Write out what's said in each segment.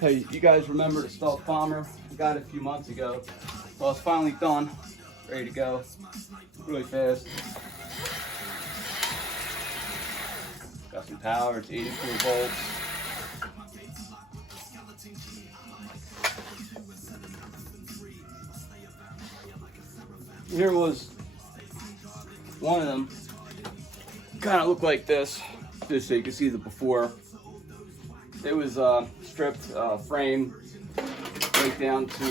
Hey, you guys remember the stealth bomber? I got it a few months ago. Well, it's finally done, ready to go, really fast. Got some power, it's 84 volts. Here was one of them, kind of looked like this, just so you can see the before. It was stripped frame right down to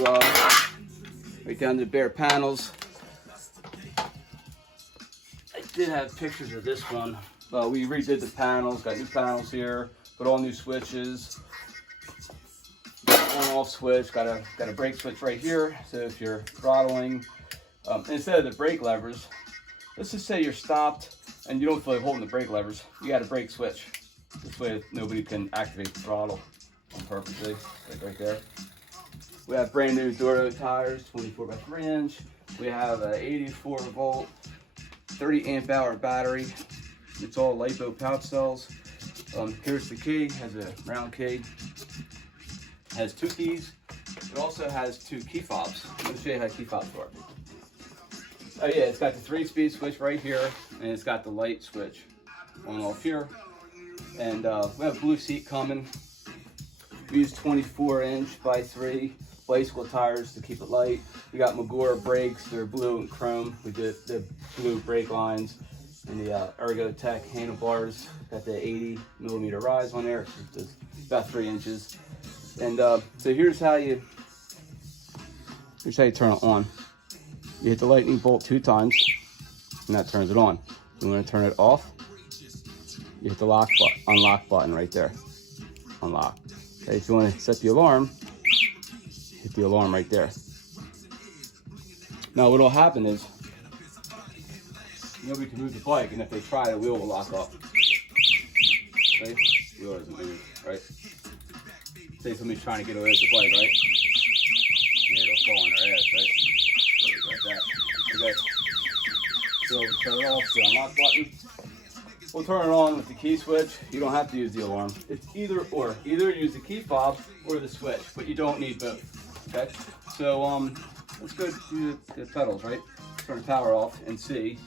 the bare panels. I did have pictures of this one. We redid the panels, got new panels here, put all new switches, on-off switch, got a brake switch right here. So if you're throttling, instead of the brake levers, let's just say you're stopped and you don't feel like holding the brake levers, you got a brake switch. This way nobody can activate the throttle on purposely, like right there. We have brand new DURO tires, 24 by 3 inch. We have an 84 volt, 30 amp hour battery. It's all Lipo pouch cells. Here's the key, has a round key. Has 2 keys. It also has 2 key fobs. Let me show you how key fobs work. Oh yeah, it's got the 3-speed switch right here, and it's got the light switch on off here. And we have a blue seat coming. We use 24 inch by 3 bicycle tires to keep it light. We got Magura brakes, they're blue and chrome. We did the blue brake lines and the Ergo Tech handlebars. Got the 80mm rise on there, it's about 3 inches. And so here's how you turn it on. You hit the lightning bolt 2 times, and that turns it on. You want to turn it off, you hit the unlock button right there. Unlock. Okay, if you want to set the alarm, hit the alarm right there. Now what will happen is, nobody can move the bike, and if they try, the wheel will lock up. Right? The wheel doesn't move, right? Say somebody's trying to get away with the bike, right? Yeah, it'll fall on their ass, right? Like that. Okay. So turn it off, the unlock button. We'll turn it on with the key switch. You don't have to use the alarm. It's either or. Either use the key fob or the switch, but you don't need both. Okay? So let's go do the pedals, right? Turn the power off and see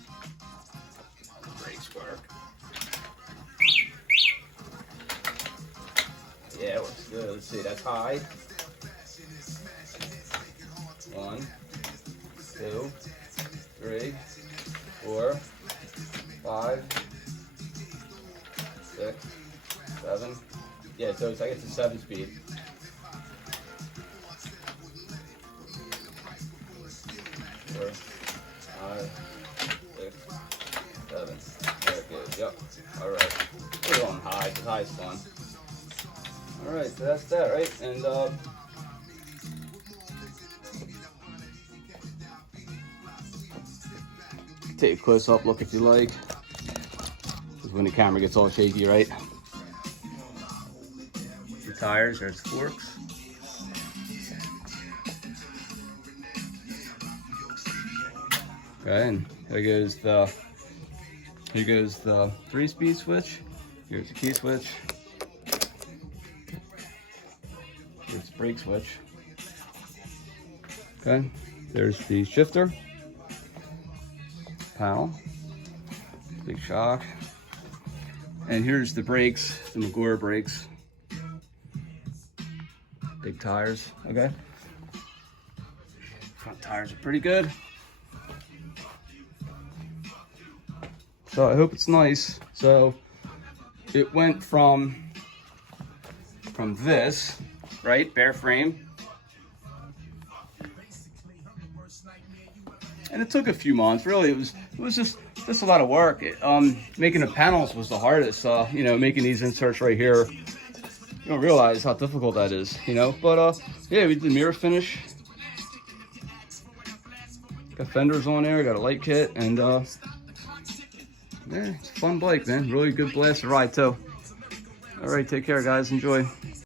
how the brakes work. Yeah, it works good. Let's see, that's high. 1, 2, 3, 4, 5, 6, 7. Yeah, so it's like it's a 7-speed. 4, 5, 6, 7. There it goes. Yep. All right. Put it on high because high's fun. All right, so that's that, right? And take a close up look if you like. When the camera gets all shaky, right? The tires, there's forks. Okay, and here goes the 3-speed switch. Here's the key switch. Here's the brake switch. Okay, there's the shifter panel, big shock. And here's the brakes, the Magura brakes. Big tires, okay? Front tires are pretty good. So I hope it's nice. So it went from this, right, bare frame. And it took a few months, really. It was just a lot of work. Making the panels was the hardest. You know, making these inserts right here, you don't realize how difficult that is, you know. But yeah, we did mirror finish. Got fenders on there, got a light kit, and yeah, it's a fun bike, man. Really good blast to ride too. All right, take care, guys. Enjoy.